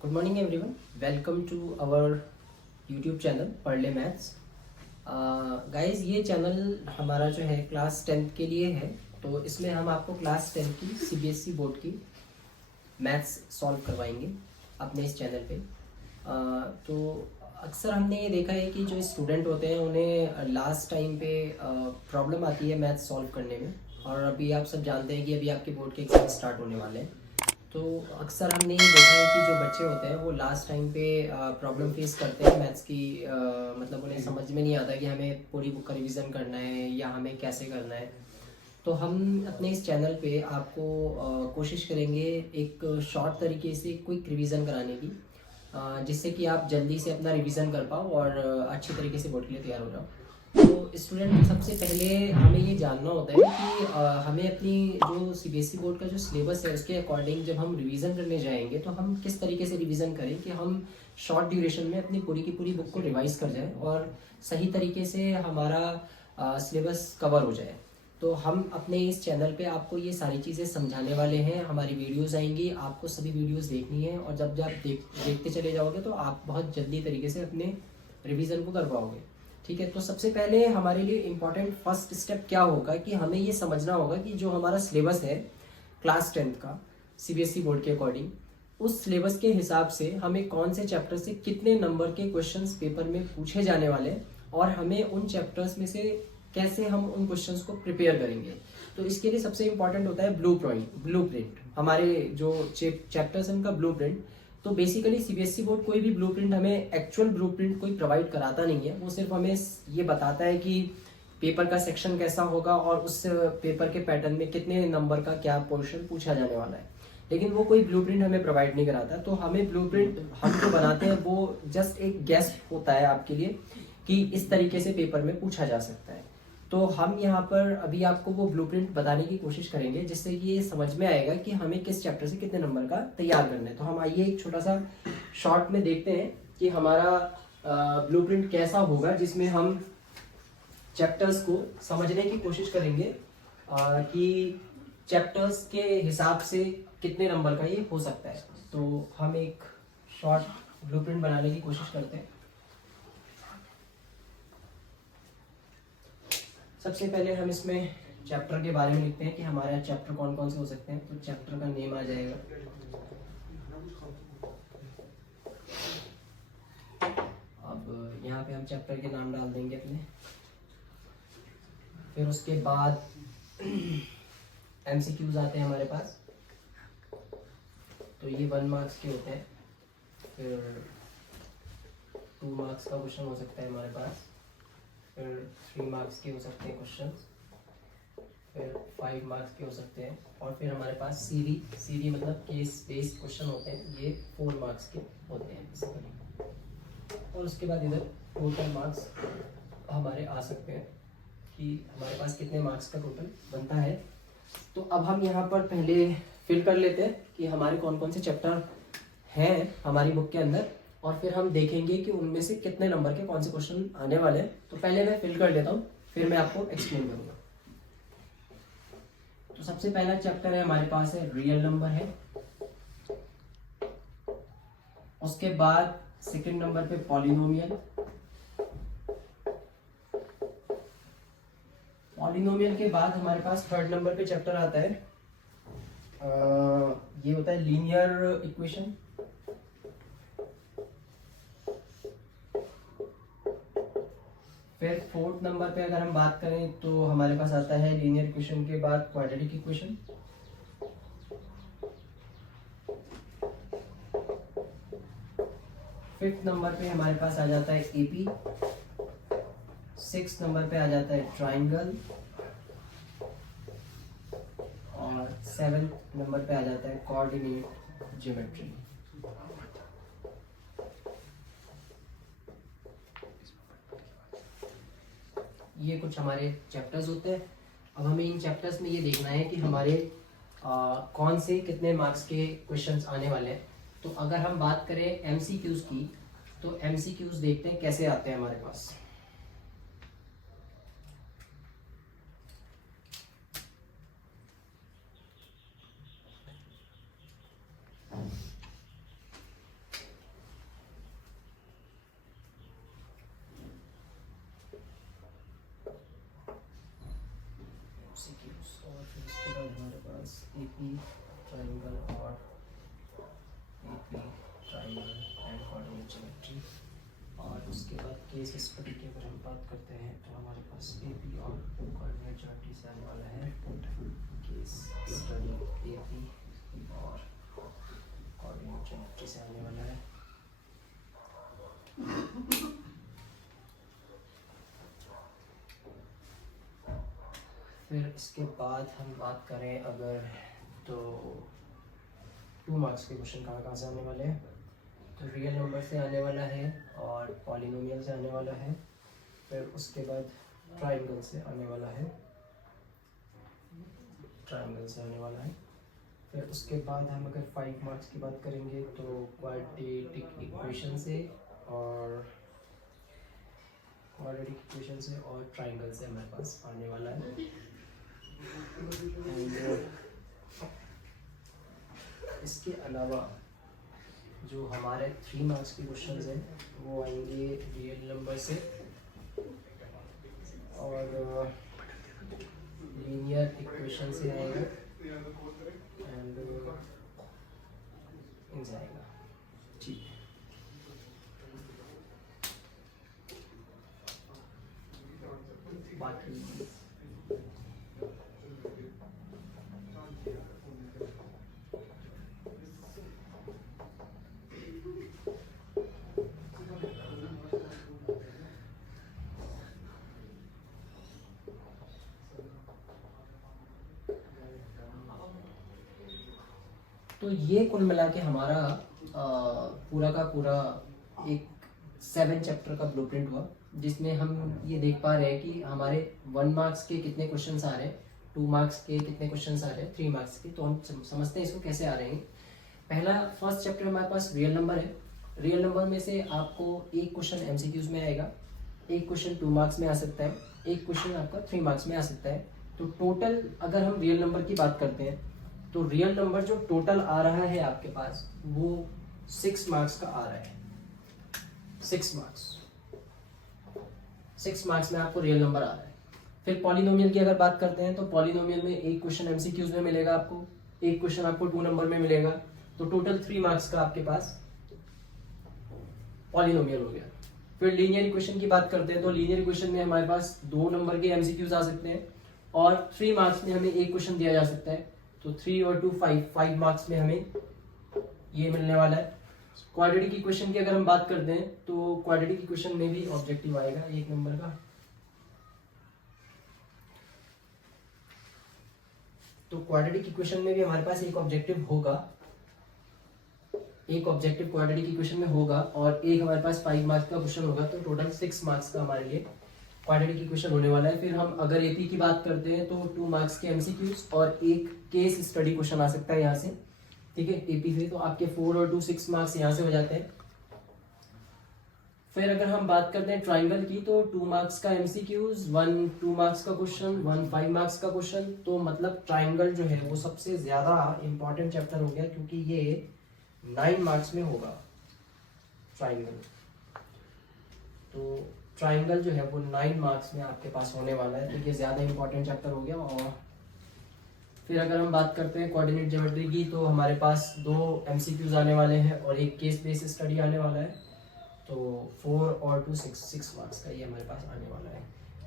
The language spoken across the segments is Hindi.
Good morning everyone, welcome to our YouTube channel पढ़ ले मैथ्स। गाइस, ये चैनल हमारा जो है क्लास 10th के लिए है। तो इसमें हम आपको क्लास 10th की सीबीएसई बोर्ड की मैथ्स सॉल्व करवाएंगे अपने इस चैनल पे। तो अक्सर हमने ये देखा है कि जो स्टूडेंट होते हैं उन्हें लास्ट टाइम पे प्रॉब्लम आती है मैथ्स सॉल्व करने में। और अभी आप सब जानते हैं कि अभी आपके बोर्ड के एग्जाम स्टार्ट होने वाले हैं। तो अक्सर हमने ये देखा है कि जो बच्चे होते हैं वो लास्ट टाइम पे प्रॉब्लम फेस करते हैं मैथ्स की। मतलब उन्हें समझ में नहीं आता कि हमें पूरी बुक का रिवीजन करना है या हमें कैसे करना है। तो हम अपने इस चैनल पे आपको कोशिश करेंगे एक शॉर्ट तरीके से क्विक रिवीजन कराने की, जिससे कि आप जल्दी से अपना रिवीजन कर पाओ और अच्छी तरीके से बोर्ड के लिए तैयार हो जाओ। तो स्टूडेंट, सबसे पहले हमें ये जानना होता है कि हमें अपनी जो सीबीएसई बोर्ड का जो सिलेबस है उसके अकॉर्डिंग जब हम रिवीजन करने जाएंगे तो हम किस तरीके से रिवीजन करें कि हम शॉर्ट ड्यूरेशन में अपनी पूरी की पूरी बुक को रिवाइज कर जाएं और सही तरीके से हमारा सिलेबस कवर हो जाए। तो हम अपने इस चैनल पे आपको ये सारी चीज़ें समझाने वाले हैं। हमारी वीडियोस आएंगी, आपको सभी वीडियोस देखनी है और जब आप देखते चले जाओगे तो आप बहुत जल्दी तरीके से अपने रिवीजन को कर पाओगे। ठीक है, तो सबसे पहले हमारे लिए इम्पोर्टेंट फर्स्ट स्टेप क्या होगा कि हमें ये समझना होगा कि जो हमारा सिलेबस है क्लास 10th का सीबीएसई बोर्ड के अकॉर्डिंग, उस सिलेबस के हिसाब से हमें कौन से चैप्टर से कितने नंबर के क्वेश्चंस पेपर में पूछे जाने वाले हैं और हमें उन चैप्टर्स में से कैसे हम उन क्वेश्चंस को प्रिपेयर करेंगे। तो इसके लिए सबसे इंपॉर्टेंट होता है ब्लू प्रिंट। हमारे जो चैप्टर्स हैं उनका ब्लू प्रिंट। तो बेसिकली सीबीएसई बोर्ड कोई भी ब्लूप्रिंट हमें एक्चुअल ब्लूप्रिंट कोई प्रोवाइड कराता नहीं है। वो सिर्फ हमें ये बताता है कि पेपर का सेक्शन कैसा होगा और उस पेपर के पैटर्न में कितने नंबर का क्या पोर्शन पूछा जाने वाला है, लेकिन वो कोई ब्लूप्रिंट हमें प्रोवाइड नहीं कराता। तो हमें ब्लूप्रिंट हम जो बनाते हैं वो जस्ट एक गेस होता है आपके लिए कि इस तरीके से पेपर में पूछा जा सकता है। तो हम यहाँ पर अभी आपको वो ब्लूप्रिंट बताने की कोशिश करेंगे जिससे कि ये समझ में आएगा कि हमें किस चैप्टर से कितने नंबर का तैयार करना है। तो हम आइए एक छोटा सा शॉर्ट में देखते हैं कि हमारा ब्लूप्रिंट कैसा होगा, जिसमें हम चैप्टर्स को समझने की कोशिश करेंगे कि चैप्टर्स के हिसाब से कितने नंबर का ये हो सकता है। तो हम एक शॉर्ट ब्लूप्रिंट बनाने की कोशिश करते हैं। सबसे पहले हम इसमें चैप्टर के बारे में लिखते हैं कि हमारे चैप्टर कौन कौन से हो सकते हैं। तो चैप्टर का नेम आ जाएगा, अब यहाँ पे हम चैप्टर के नाम डाल देंगे अपने। फिर उसके बाद एमसीक्यूज आते हैं हमारे पास। तो ये 1 मार्क्स के होते हैं। फिर 2 मार्क्स का क्वेश्चन हो सकता है हमारे पास। फिर 3 मार्क्स के हो सकते हैं क्वेश्चन। फिर 5 मार्क्स के हो सकते हैं। और फिर हमारे पास सीवी मतलब केस बेस्ड क्वेश्चन होते हैं, ये 4 मार्क्स के होते हैं बेसिकली। और उसके बाद इधर टोटल मार्क्स हमारे आ सकते हैं कि हमारे पास कितने मार्क्स का टोटल बनता है। तो अब हम यहाँ पर पहले फिल कर लेते हैं कि हमारे कौन कौन से चैप्टर हैं हमारी बुक के अंदर, और फिर हम देखेंगे कि उनमें से कितने नंबर के कौन से क्वेश्चन आने वाले हैं। तो पहले मैं फिल कर लेता हूँ, फिर मैं आपको एक्सप्लेन करूँगा। तो सबसे पहला चैप्टर है हमारे पास है रियल नंबर है। उसके बाद सेकंड नंबर पे पॉलिनोमियल। पॉलिनोमियल के बाद हमारे पास थर्ड नंबर पे चैप्टर आता है, ये होता है लीनियर इक्वेशन। फिर फोर्थ नंबर पे अगर हम बात करें तो हमारे पास आता है लीनियर इक्वेशन के बाद क्वाड्रेटिक इक्वेशन। फिफ्थ नंबर पे हमारे पास आ जाता है एपी। सिक्स नंबर पे आ जाता है ट्राइंगल। और सेवेंथ नंबर पे आ जाता है कोऑर्डिनेट ज्योमेट्री। ये कुछ हमारे चैप्टर्स होते हैं। अब हमें इन चैप्टर्स में ये देखना है कि हमारे कौन से कितने मार्क्स के क्वेश्चंस आने वाले हैं। तो अगर हम बात करें एमसीक्यूज की, तो एमसीक्यूज देखते हैं कैसे आते हैं हमारे पास। AP ट्राइंगल और AP triangle and coordinate geometry. और उसके बाद केस स्टडी की अगर हम बात करते हैं तो हमारे पास AP और कोऑर्डिनेट ज्योमेट्री से आने वाला है केस स्टडी AP और कोऑर्डिनेट ज्योमेट्री से आने वाला है। फिर इसके बाद हम बात करें अगर तो 2 मार्क्स के क्वेश्चन कहाँ कहाँ से आने वाले हैं, तो रियल नंबर से आने वाला है और पॉलिनोमियल से आने वाला है। फिर उसके बाद ट्राइंगल से आने वाला है, ट्राइंगल से आने वाला है। फिर उसके बाद हम अगर 5 मार्क्स की बात करेंगे तो क्वाड्रेटिक इक्वेशन से और क्वाड्रेटिक इक्वेशन से और ट्राइंगल से हमारे पास आने वाला है। इसके अलावा जो हमारे 3 मार्क्स के क्वेश्चंस हैं वो आएंगे रियल नंबर से और लीनियर इक्वेशन से आएगा एंड इनसे आएगा। ठीक है, बाकी तो ये कुल मिला के हमारा पूरा का पूरा एक 7 चैप्टर का ब्लूप्रिंट हुआ, जिसमें हम ये देख पा रहे हैं कि हमारे 1 मार्क्स के कितने क्वेश्चंस आ रहे हैं, 2 मार्क्स के कितने क्वेश्चंस आ रहे हैं, 3 मार्क्स के। तो हम समझते हैं इसको कैसे आ रहे हैं। पहला फर्स्ट चैप्टर हमारे पास रियल नंबर है। रियल नंबर में से आपको एक क्वेश्चन एमसीक्यूज में आएगा, एक क्वेश्चन 2 मार्क्स में आ सकता है, एक क्वेश्चन आपका 3 मार्क्स में आ सकता है। तो टोटल अगर हम रियल नंबर की बात करते हैं तो रियल नंबर जो टोटल आ रहा है आपके पास वो 6 मार्क्स का आ रहा है। 6 मार्क्स में आपको रियल नंबर आ रहा है। फिर पॉलिनोमियल की अगर बात करते हैं तो पॉलिनोमियल में एक क्वेश्चन एमसीक्यूज में मिलेगा आपको, एक क्वेश्चन आपको 2 नंबर में मिलेगा। तो टोटल 3 मार्क्स का आपके पास पॉलिनोमियल हो गया। फिर लीनियर इक्वेशन की बात करते हैं तो लीनियर इक्वेशन में हमारे पास 2 नंबर के एमसीक्यूज आ सकते हैं और 3 मार्क्स में हमें एक क्वेश्चन दिया जा सकता है। तो 3 और 2 5 मार्क्स में हमें ये मिलने वाला है। क्वाड्रेटिक इक्वेशन की अगर हम बात करते हैं तो क्वाड्रेटिक इक्वेशन में भी ऑब्जेक्टिव आएगा 1 नंबर का। तो क्वाड्रेटिक इक्वेशन में भी हमारे पास एक ऑब्जेक्टिव होगा, एक ऑब्जेक्टिव क्वाड्रेटिक इक्वेशन में होगा और एक हमारे पास 5 मार्क्स का क्वेश्चन होगा। तो टोटल 6 मार्क्स का हमारे लिए क्वाड्रेटिक इक्वेशन होने वाला है। फिर हम अगर एपी की बात करते हैं तो 2 मार्क्स के एमसीक्यूज और एक केस स्टडी क्वेश्चन आ सकता है यहाँ से, ठीक है, एपी से। तो आपके 4 और 2 6 मार्क्स यहाँ से हो जाते हैं। फिर अगर हम बात करते हैं ट्राइंगल की तो 2 मार्क्स का एमसीक्यूज, 2 मार्क्स का क्वेश्चन, 5 मार्क्स का क्वेश्चन। तो मतलब ट्राइंगल जो है वो सबसे ज्यादा इंपॉर्टेंट चैप्टर हो गया क्योंकि ये 9 मार्क्स में होगा ट्राइंगल। तो ट्राइंगल जो है वो 9 मार्क्स में आपके पास होने वाला है, तो ये ज़्यादा इंपॉर्टेंट चैप्टर हो गया। और फिर अगर हम बात करते हैं कोऑर्डिनेट ज्योमेट्री की तो हमारे पास 2 एमसीक्यूज आने वाले हैं और एक केस बेस्ड स्टडी आने वाला है। तो 4 और 2 6 मार्क्स का ये हमारे पास आने वाला है।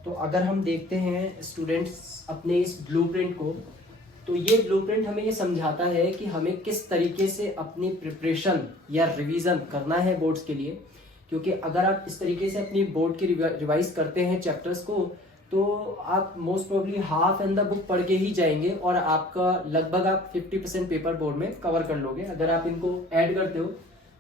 तो अगर हम देखते हैं स्टूडेंट्स अपने इस ब्लूप्रिंट को, तो ये ब्लूप्रिंट हमें ये समझाता है कि हमें किस तरीके से अपनी प्रिपरेशन या रिवीजन करना है बोर्ड्स के लिए। क्योंकि अगर आप इस तरीके से अपनी बोर्ड की रिवाइज करते हैं चैप्टर्स को तो आप most probably half and the book पढ़ के ही जाएंगे और आपका लगभग आप 50% पेपर बोर्ड में कवर कर लोगे। अगर आप इनको ऐड करते हो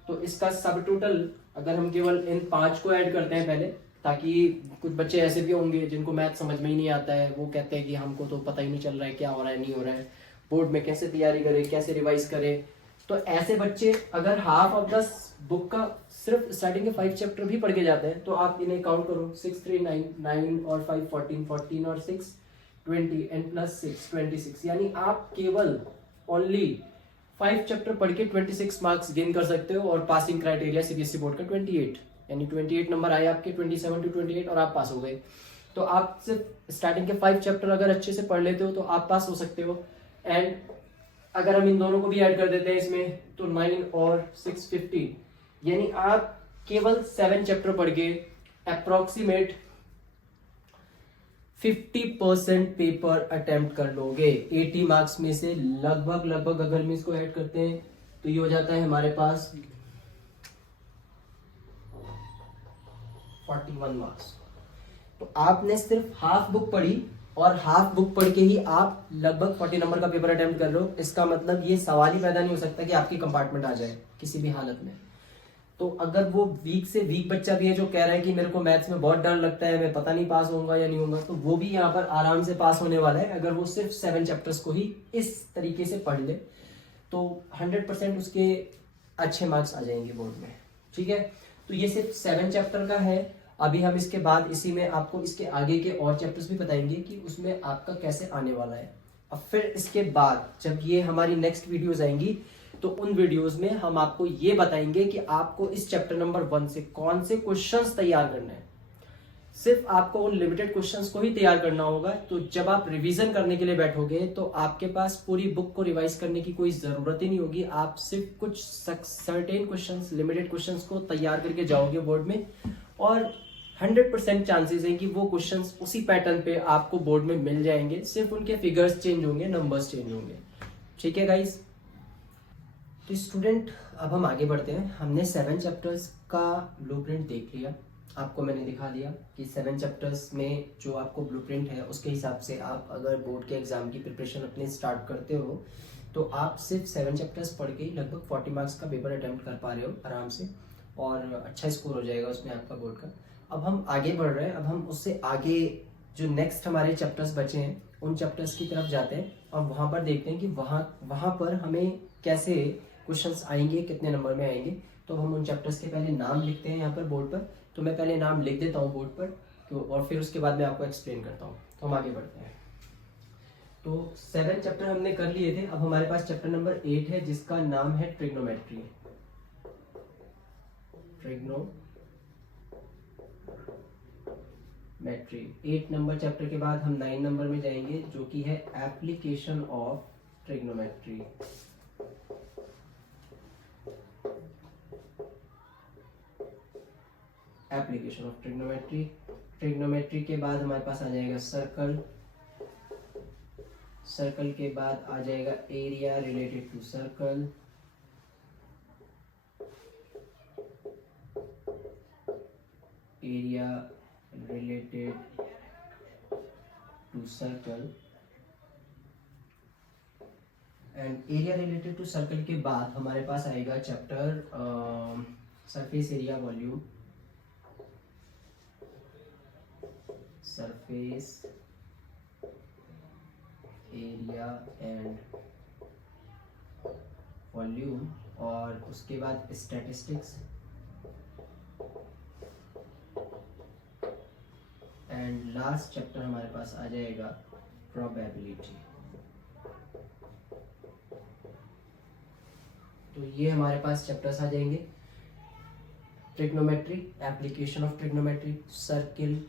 तो इसका सब टोटल, अगर हम केवल इन 5 को ऐड करते हैं पहले, ताकि कुछ बच्चे ऐसे भी होंगे जिनको मैथ समझ में ही नहीं आता है, वो कहते हैं कि हमको तो पता ही नहीं चल रहा है क्या हो रहा है नहीं हो रहा है, बोर्ड में कैसे तैयारी करें, कैसे रिवाइज करें। तो ऐसे बच्चे अगर हाफ ऑफ द बुक का सिर्फ स्टार्टिंग के 5 चैप्टर भी पढ़ के जाते हैं तो आप इन्हें काउंट करो, 6 3 9 9 और 5 14 14 और 6 20 एंड प्लस 6 26, यानी आप केवल ओनली 5 चैप्टर पढ़ के 26 मार्क्स गेन कर सकते हो। और पासिंग क्राइटेरिया सीबीएसई बोर्ड का 28, यानी 28 नंबर आए आपके 27 to 28 और आप पास हो गए। तो आप सिर्फ स्टार्टिंग के 5 चैप्टर अगर अच्छे से पढ़ लेते हो तो आप पास हो सकते हो। एंड अगर हम इन दोनों को भी ऐड कर देते हैं इसमें तो 9 और 6 15, यानी आप केवल 7 चैप्टर पढ़ के अप्रोक्सीमेट 50% पेपर अटेम्प्ट कर लोगे। 80 मार्क्स में से लगभग अगर हम इसको ऐड करते हैं तो ये हो जाता है हमारे पास 41 मार्क्स। तो आपने सिर्फ हाफ बुक पढ़ी और हाफ बुक पढ़ के ही आप लगभग 40 नंबर का पेपर अटेम्प्ट कर रहे हो। इसका मतलब ये सवाल ही पैदा नहीं हो सकता कि आपकी कंपार्टमेंट आ जाए किसी भी हालत में। तो अगर वो वीक से वीक बच्चा भी है जो कह रहा है कि मेरे को मैथ्स में बहुत डर लगता है, मैं पता नहीं पास होऊंगा या नहीं होऊंगा, तो वो भी यहाँ पर आराम से पास होने वाला है अगर वो सिर्फ 7 चैप्टर्स को ही इस तरीके से पढ़ ले तो 100% उसके अच्छे मार्क्स आ जाएंगे बोर्ड में। ठीक है, तो ये सिर्फ 7 चैप्टर का है। अभी हम इसके बाद इसी में आपको इसके आगे के और चैप्टर्स भी बताएंगे कि उसमें आपका कैसे आने वाला है। अब फिर इसके बाद जब ये हमारी नेक्स्ट वीडियोस आएंगी तो उन वीडियोस में हम आपको ये बताएंगे कि आपको इस चैप्टर नंबर 1 से कौन से क्वेश्चंस तैयार करने हैं। सिर्फ आपको उन लिमिटेड क्वेश्चंस को ही तैयार करना होगा। तो जब आप रिवीजन करने के लिए बैठोगे तो आपके पास पूरी बुक को रिवाइज करने की कोई जरूरत ही नहीं होगी। आप सिर्फ कुछ सर्टेन क्वेश्चंस, लिमिटेड क्वेश्चंस को तैयार करके जाओगे बोर्ड में और 100% चांसेस है कि वो क्वेश्चंस उसी पैटर्न पे आपको बोर्ड में मिल जाएंगे। सिर्फ उनके फिगर्स चेंज होंगे, नंबर्स चेंज होंगे। ठीक है गाइस, तो स्टूडेंट अब हम आगे बढ़ते हैं। हमने 7 चैप्टर्स का ब्लूप्रिंट देख लिया, आपको मैंने दिखा दिया कि 7 चैप्टर्स में जो आपको ब्लूप्रिंट है उसके हिसाब से आप अगर बोर्ड के एग्जाम की प्रिपरेशन अपने स्टार्ट करते हो तो आप सिर्फ 7 चैप्टर्स पढ़ के लगभग 40 मार्क्स का पेपर अटेम्प्ट कर पा रहे हो आराम से और अच्छा स्कोर हो जाएगा उसमें आपका बोर्ड का। अब हम आगे बढ़ रहे हैं, अब हम उससे आगे जो नेक्स्ट हमारे चैप्टर्स बचे हैं उन चैप्टर्स की तरफ जाते हैं और वहाँ पर देखते हैं कि वहाँ पर हमें कैसे क्वेश्चंस आएंगे, कितने नंबर में आएंगे। तो हम उन चैप्टर्स के पहले नाम लिखते हैं यहाँ पर बोर्ड पर। तो मैं पहले नाम लिख देता हूँ बोर्ड पर तो और फिर उसके बाद मैं आपको एक्सप्लेन करता हूँ। तो हम आगे बढ़ते हैं। तो 7 चैप्टर हमने कर लिए थे। अब हमारे पास चैप्टर नंबर 8 है जिसका नाम है ट्रिग्नोमेट्री। 8 नंबर चैप्टर के बाद हम 9 नंबर में जाएंगे जो कि है application of trigonometry. Application of trigonometry. Trigonometry के बाद हमारे पास आ जाएगा सर्कल। सर्कल के बाद आ जाएगा area related to circle. Area related to circle and area related to circle के बाद हमारे पास आएगा chapter surface area volume. Surface area and volume और उसके बाद स्टैटिस्टिक्स एंड लास्ट चैप्टर हमारे पास आ जाएगा प्रोबेबिलिटी। तो ये हमारे पास चैप्टर्स आ जाएंगे। Trigonometry, application of trigonometry, circle,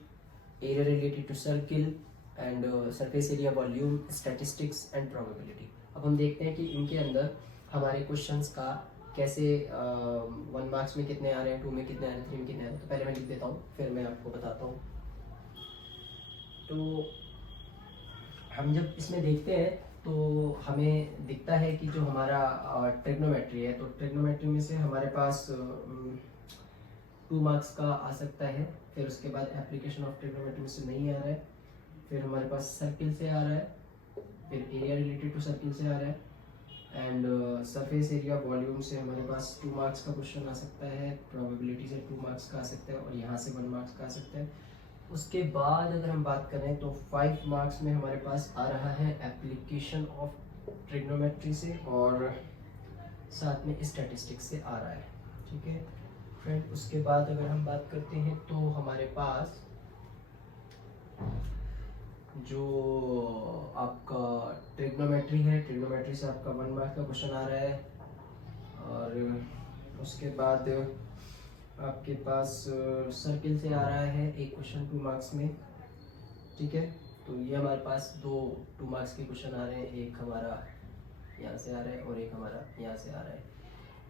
area related to circle and surface area volume, statistics and probability. अब हम देखते हैं कि इनके अंदर हमारे क्वेश्चंस का कैसे 1 मार्क्स में कितने आ रहे हैं, 2 में कितने आ रहे हैं, 3 में कितने आ रहे हैं। तो पहले मैं लिख देता हूँ फिर मैं आपको बताता हूँ। तो हम जब इसमें देखते हैं तो हमें दिखता है कि जो हमारा ट्रिग्नोमेट्री है तो ट्रिग्नोमेट्री में से हमारे पास 2 मार्क्स का आ सकता है। फिर उसके बाद एप्लीकेशन ऑफ ट्रिग्नोमेट्री में से नहीं आ रहा है। फिर हमारे पास सर्किल से आ रहा है। फिर एरिया रिलेटेड टू सर्किल से आ रहा है एंड सरफेस एरिया वॉल्यूम से हमारे पास 2 मार्क्स का क्वेश्चन आ सकता है। प्रोबेबिलिटी से 2 मार्क्स का आ सकता है और यहाँ से 1 मार्क्स का आ सकता है। उसके बाद अगर हम बात करें तो 5 मार्क्स में हमारे पास आ रहा है एप्लीकेशन ऑफ ट्रिग्नोमेट्री से और साथ में स्टैटिस्टिक्स से आ रहा है। ठीक है फ्रेंड, उसके बाद अगर हम बात करते हैं तो हमारे पास जो आपका ट्रिग्नोमेट्री है, ट्रिग्नोमेट्री से आपका 1 मार्क का क्वेश्चन आ रहा है और उसके बाद आपके पास सर्किल से आ रहा है एक क्वेश्चन 2 मार्क्स में। ठीक है, तो ये हमारे पास 2 मार्क्स के क्वेश्चन आ रहे हैं। एक हमारा यहाँ से आ रहा है और एक हमारा यहाँ से आ रहा है।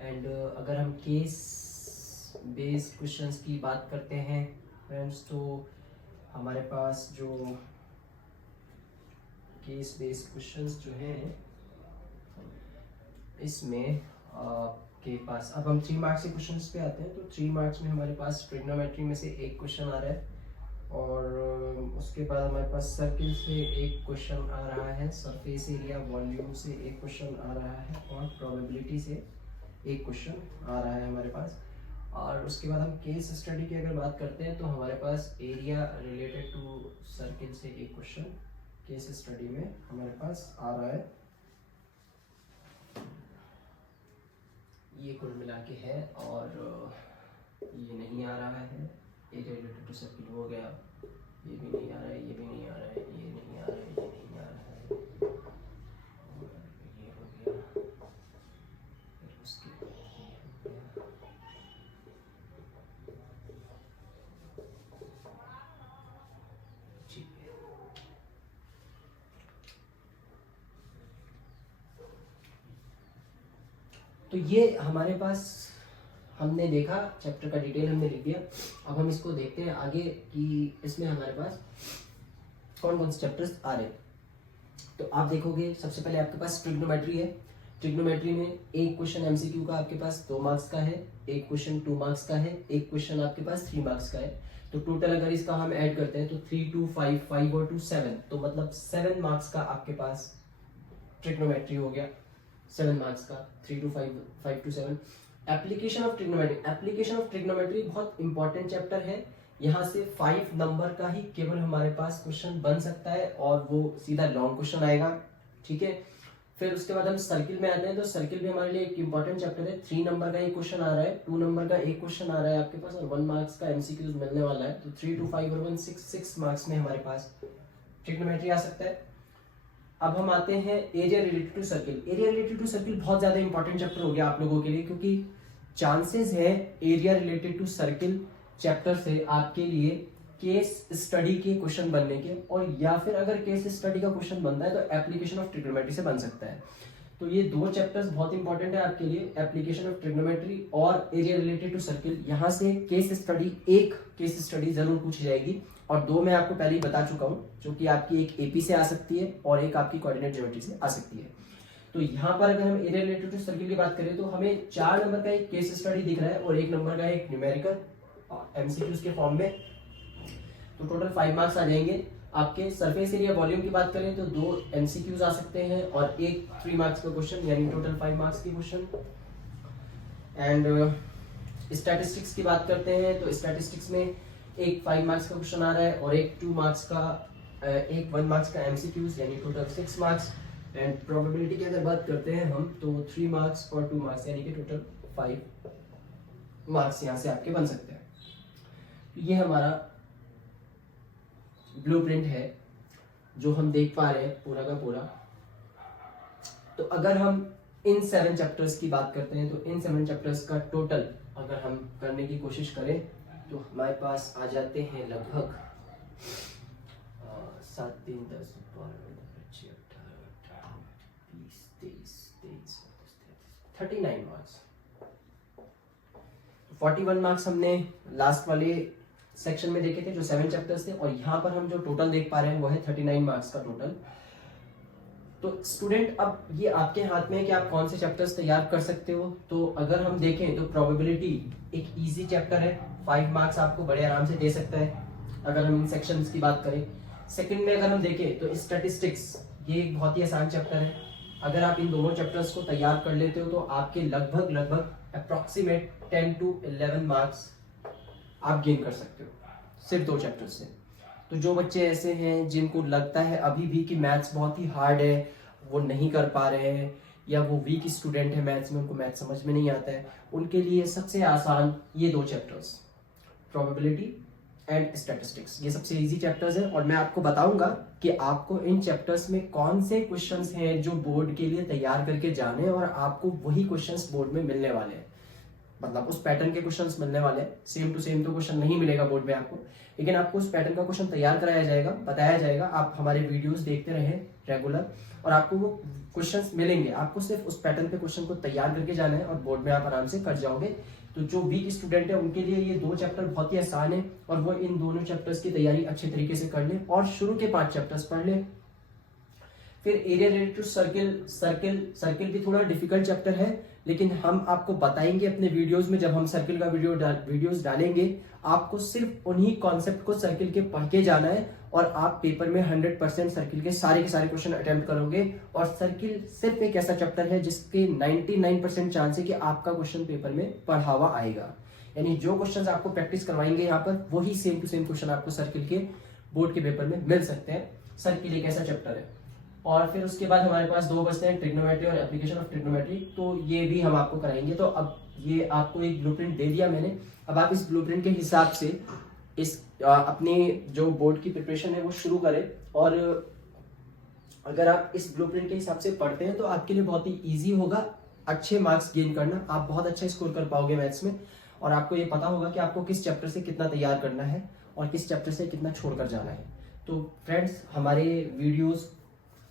एंड अगर हम केस बेस्ड क्वेश्चंस की बात करते हैं फ्रेंड्स, तो हमारे पास जो केस बेस्ड क्वेश्चंस जो हैं इसमें आपके पास, अब हम 3 मार्क्स के क्वेश्चंस पे आते हैं। तो 3 मार्क्स में हमारे पास ट्रिग्नोमेट्री में से एक क्वेश्चन आ रहा है, और उसके बाद हमारे पास सर्किल से एक क्वेश्चन आ रहा है, सरफेस एरिया वॉल्यूम से एक क्वेश्चन आ रहा है, और प्रोबेबिलिटी से एक क्वेश्चन आ रहा है हमारे पास। और उसके बाद हम केस स्टडी की अगर बात करते हैं तो हमारे पास एरिया रिलेटेड टू सर्किल से एक क्वेश्चन केस स्टडी में हमारे पास आ रहा है। ये कुल मिला के है, और ये नहीं आ रहा है, एरिया रिलेटेड टू सर्किल हो गया, ये भी नहीं आ रहा है, ये भी नहीं आ रहा है, ये नहीं आ रहा है, ये नहीं आ रहा है, और ये हो गया, फिर उसके बाद ये हो गया, ठीक है। तो ये हमारे पास हमने देखा, चैप्टर का डिटेल हमने लिख दिया। अब हम इसको देखते हैं आगे कि इसमें हमारे पास कौन कौन से चैप्टर्स आ रहे हैं। तो आप देखोगे सबसे पहले आपके पास ट्रिग्नोमेट्री है। ट्रिग्नोमेट्री में एक क्वेश्चन एमसीक्यू का आपके पास 2 मार्क्स का है, एक क्वेश्चन 2 मार्क्स का है, एक क्वेश्चन आपके पास 3 मार्क्स का है। तो टोटल अगर इसका हम ऐड करते हैं तो 3 2 5 5 और 2 7, तो मतलब 7 मार्क्स का आपके पास ट्रिग्नोमेट्री हो गया। 7 मार्क्स का 3 to 5 to 7। Application of trigonometry, application of trigonometry बहुत इंपॉर्टेंट चैप्टर है। यहाँ से 5 नंबर का ही केवल हमारे पास क्वेश्चन बन सकता है, और वो सीधा लॉन्ग क्वेश्चन आएगा, ठीक है। फिर उसके बाद हम सर्किल में आते हैं। तो सर्किल भी हमारे लिए एक इंपॉर्टेंट चैप्टर है। 3 नंबर का एक क्वेश्चन आ रहा है, 2 नंबर का एक क्वेश्चन आ रहा है आपके पास, और 1 मार्क्स का एमसीक्यूज मिलने वाला है। तो 3 to 5 और 1 6 मार्क्स में हमारे पास ट्रिग्नोमेट्री आ सकता है। अब हम आते हैं area related to circle. Area related to circle बहुत ज्यादा इंपॉर्टेंट चैप्टर हो गया आप लोगों के लिए, क्योंकि चांसेस है area related to circle chapter से आपके लिए केस स्टडी के क्वेश्चन बनने के, और या फिर अगर केस स्टडी का क्वेश्चन बनता है तो एप्लीकेशन ऑफ ट्रिग्नोमेट्री से बन सकता है। तो ये 2 चैप्टर्स बहुत इंपॉर्टेंट है आपके लिए, एप्लीकेशन ऑफ ट्रिग्नोमेट्री और एरिया रिलेटेड टू सर्किल। यहाँ से केस स्टडी, एक केस स्टडी जरूर पूछी जाएगी, और 2 मैं आपको पहले ही बता चुका हूँ, जो कि आपकी एक एपी से आ सकती है और एक आपकी कोऑर्डिनेट ज्योमेट्री से आ सकती है। तो यहाँ पर अगर हम एरिया रिलेटेड टू सर्किल की बात करें तो हमें 4 नंबर का एक केस स्टडी दिख रहा है, और 1 नंबर का एक न्यूमेरिकल एमसीक्यूज के फॉर्म में। तो टोटल 5 मार्क्स आ जाएंगे। आपके सरफेस एरिया वॉल्यूम की बात करें तो 2 एमसीक्यूज आ सकते हैं और एक 3 मार्क्स का क्वेश्चन, यानी टोटल 5 मार्क्स के क्वेश्चन। एंड स्टैटिस्टिक्स की बात करते हैं तो स्टैटिस्टिक्स में एक 5 मार्क्स का क्वेश्चन आ रहा है, और एक 2 मार्क्स का, एक 1 मार्क्स का एमसीक्यूज, यानी टोटल 6 मार्क्स। एंड प्रोबेबिलिटी की अगर बात करते हैं हम तो 3 मार्क्स और 2 मार्क्स, यानी कि टोटल 5 मार्क्स यहाँ से आपके बन सकते हैं। ये हमारा ब्लूप्रिंट है जो हम देख पा रहे हैं पूरा का पूरा। तो अगर हम इन 7 चैप्टर्स की बात करते हैं तो इन 7 चैप्टर्स का टोटल अगर हम करने की कोशिश करें तो हमारे पास आ जाते हैं लगभग 7 3 10 12 39 मार्क्स। 41 मार्क्स हमने लास्ट वाले सेक्शन में देखे थे जो 7 चैप्टर्स थे, और यहाँ पर हम जो टोटल देख पा रहे हैं वो है 39 मार्क्स का टोटल। तो स्टूडेंट अब ये आपके हाथ में है कि आप कौन से चैप्टर्स तैयार कर सकते हो। तो अगर हम देखें तो प्रोबेबिलिटी एक इजी चैप्टर है, 5 मार्क्स आपको बड़े आराम से दे सकता है अगर हम इन सेक्शंस की बात करें। सेकंड में अगर हम देखें तो स्टैटिस्टिक्स, ये एक बहुत ही आसान चैप्टर है। अगर आप इन दोनों चैप्टर्स को तैयार कर लेते हो तो आपके लगभग अप्रोक्सीमेट 10 to 11 मार्क्स आप गेन कर सकते हो सिर्फ 2 चैप्टर से। तो जो बच्चे ऐसे हैं जिनको लगता है अभी भी कि मैथ्स बहुत ही हार्ड है, वो नहीं कर पा रहे हैं, या वो वीक स्टूडेंट है मैथ्स में, उनको मैथ्स समझ में नहीं आता है, उनके लिए सबसे आसान ये 2 चैप्टर्स, प्रोबेबिलिटी एंड स्टैटिस्टिक्स, ये सबसे इजी चैप्टर्स हैं। और मैं आपको बताऊंगा कि आपको इन चैप्टर्स में कौन से क्वेश्चंस हैं जो बोर्ड के लिए तैयार करके जाने, और आपको वही क्वेश्चंस बोर्ड में मिलने वाले हैं। मतलब उस पैटर्न के क्वेश्चंस मिलने वाले हैं। सेम टू सेम तो क्वेश्चन नहीं मिलेगा बोर्ड में आपको, लेकिन आपको उस पैटर्न का क्वेश्चन तैयार कराया जाएगा, बताया जाएगा। आप हमारे वीडियोस देखते रहें रेगुलर और आपको वो क्वेश्चंस मिलेंगे। आपको सिर्फ उस पैटर्न पे क्वेश्चन को तैयार करके जाना है और बोर्ड में आप आराम से कर जाओगे। तो जो वीक स्टूडेंट है उनके लिए ये 2 चैप्टर बहुत ही आसान है और वो इन दोनों चैप्टर्स की तैयारी अच्छे तरीके से कर ले और शुरू के 5 चैप्टर्स पढ़ ले। फिर एरिया रिलेटेड टू सर्किल भी थोड़ा डिफिकल्ट चैप्टर है, लेकिन हम आपको बताएंगे अपने वीडियोस में। जब हम सर्किल का वीडियोस डालेंगे, आपको सिर्फ उन्हीं कॉन्सेप्ट को सर्किल के पढ़ के जाना है और आप पेपर में 100% सर्किल के सारे क्वेश्चन अटेम्प्ट करोगे। और सर्किल सिर्फ एक ऐसा चैप्टर है जिसके 99% चांस है कि आपका क्वेश्चन पेपर में पढ़ा हुआ आएगा। यानी जो क्वेश्चन आपको प्रैक्टिस करवाएंगे यहाँ पर, वही सेम टू सेम क्वेश्चन आपको सर्किल के बोर्ड के पेपर में मिल सकते हैं। सर्किल एक ऐसा चैप्टर है। और फिर उसके बाद हमारे पास 2 बचते हैं, ट्रिग्नोमेट्री और एप्लीकेशन ऑफ ट्रिग्नोमेट्री। तो ये भी हम आपको कराएंगे। तो अब ये आपको एक ब्लूप्रिंट दे दिया मैंने, अब आप इस ब्लूप्रिंट के हिसाब से इस अपनी जो बोर्ड की प्रिपरेशन है वो शुरू करें। और अगर आप इस ब्लूप्रिंट के हिसाब से पढ़ते हैं तो आपके लिए बहुत ही ईजी होगा अच्छे मार्क्स गेन करना। आप बहुत अच्छा स्कोर कर पाओगे मैथ्स में और आपको ये पता होगा कि आपको किस चैप्टर से कितना तैयार करना है और किस चैप्टर से कितना छोड़ कर जाना है। तो फ्रेंड्स, हमारे वीडियोस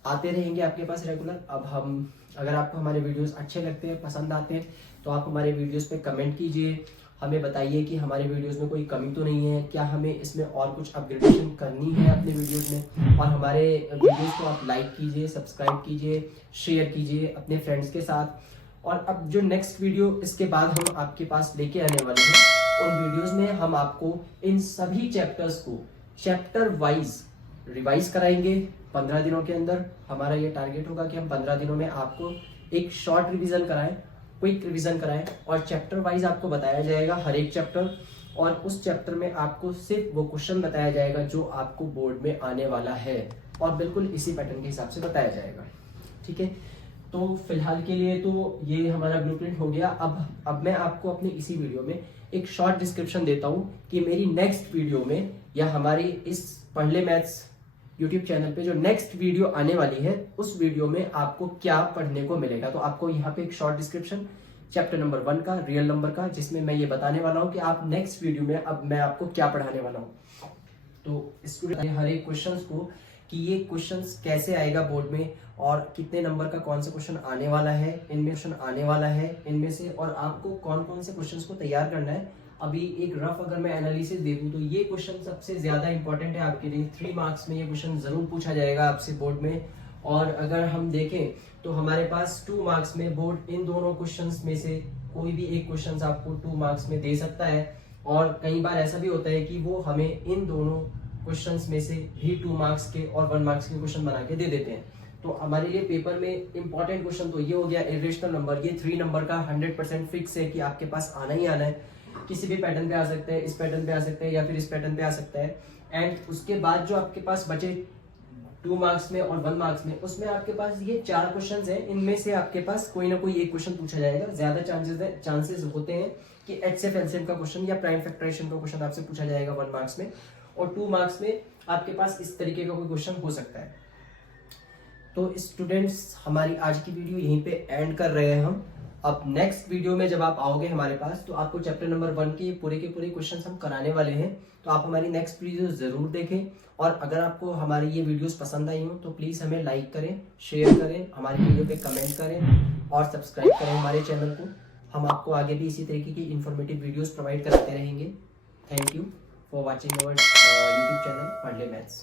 आते रहेंगे आपके पास रेगुलर। अब हम अगर आपको हमारे वीडियोस अच्छे लगते हैं, पसंद आते हैं, तो आप हमारे वीडियोस पे कमेंट कीजिए, हमें बताइए कि हमारे वीडियोस में कोई कमी तो नहीं है, क्या हमें इसमें और कुछ अपग्रेडेशन करनी है अपने वीडियोस में। और हमारे वीडियोस को आप लाइक कीजिए, सब्सक्राइब कीजिए, शेयर कीजिए अपने फ्रेंड्स के साथ। और अब जो नेक्स्ट वीडियो इसके बाद हम आपके पास लेके आने वाले हैं, उन वीडियोज़ में हम आपको इन सभी चैप्टर्स को चैप्टर वाइज रिवाइज कराएंगे 15 दिनों के अंदर। हमारा ये टारगेट होगा कि हम 15 दिनों में आपको एक शॉर्ट रिवीजन कराएं, क्विक रिवीजन कराएं और चैप्टर वाइज आपको बताया जाएगा हर एक चैप्टर। और उस चैप्टर में आपको सिर्फ वो क्वेश्चन बताया जाएगा जो आपको बोर्ड में आने वाला है और बिल्कुल इसी पैटर्न के हिसाब से बताया जाएगा। ठीक है, तो फिलहाल के लिए तो ये हमारा ब्लूप्रिंट हो गया। अब मैं आपको अपने इसी वीडियो में एक शॉर्ट डिस्क्रिप्शन देता हूँ कि मेरी नेक्स्ट वीडियो में या हमारी इस पढ़ ले मैथ्स यूट्यूब चैनल पे जो नेक्स्ट वीडियो आने वाली है, उस वीडियो में आपको क्या पढ़ने को मिलेगा। तो आपको यहाँ पे एक शॉर्ट डिस्क्रिप्शन चैप्टर नंबर 1 का, रियल नंबर का, जिसमें मैं ये बताने वाला हूँ कि आप नेक्स्ट वीडियो में अब मैं आपको क्या पढ़ाने वाला हूँ। तो स्टूडेंट हर एक क्वेश्चंस को कि ये क्वेश्चंस कैसे आएगा बोर्ड में और कितने नंबर का कौन सा क्वेश्चन आने वाला है, इनमें क्वेश्चन आने वाला है इनमें से, और आपको कौन कौन से क्वेश्चंस को तैयार करना है। अभी एक रफ अगर मैं एनालिसिस दे दूं तो ये क्वेश्चन सबसे ज्यादा इंपॉर्टेंट है आपके लिए। 3 मार्क्स में ये क्वेश्चन जरूर पूछा जाएगा आपसे बोर्ड में। और अगर हम देखें तो हमारे पास 2 मार्क्स में बोर्ड इन दोनों क्वेश्चंस में से कोई भी एक क्वेश्चन आपको 2 मार्क्स में दे सकता है। और कई बार ऐसा भी होता है कि वो हमें इन दोनों क्वेश्चंस में से भी 2 मार्क्स के और 1 मार्क्स के क्वेश्चन बना के दे देते हैं। तो हमारे लिए पेपर में इंपॉर्टेंट क्वेश्चन तो ये हो गया इरेशनल नंबर। ये 3 नंबर का 100% फिक्स है कि आपके पास आना ही आना है। किसी भी पैटर्न पे आ सकता है, इस पैटर्न पे आ सकता है या फिर इस पैटर्न पे आ सकता है। एंड उसके बाद जो आपके पास बचे 2 मार्क्स में और 1 मार्क्स में, उसमें आपके पास ये 4 क्वेश्चंस हैं। इनमें से आपके पास कोई ना कोई एक क्वेश्चन पूछा जाएगा। ज्यादा चांसेस होते हैं कि एचसीएफ एलसीएम का क्वेश्चन या प्राइम फैक्टराइजेशन का क्वेश्चन आपसे पूछा जाएगा 1 मार्क्स में, और 2 मार्क्स में आपके पास इस तरीके का कोई क्वेश्चन हो सकता है। तो स्टूडेंट्स, हमारी आज की वीडियो यहीं पे एंड कर रहे हैं हम। अब नेक्स्ट वीडियो में जब आप आओगे हमारे पास तो आपको चैप्टर नंबर 1 के पूरे क्वेश्चंस हम कराने वाले हैं। तो आप हमारी नेक्स्ट वीडियो जरूर देखें। और अगर आपको हमारी ये वीडियोस पसंद आई हो तो प्लीज़ हमें लाइक करें, शेयर करें, हमारी वीडियो पे कमेंट करें और सब्सक्राइब करें हमारे चैनल को। हम आपको आगे भी इसी तरीके की इन्फॉर्मेटिव वीडियोस प्रोवाइड करते रहेंगे। Thank you for watching our YouTube channel पढ़ ले मैथ्स।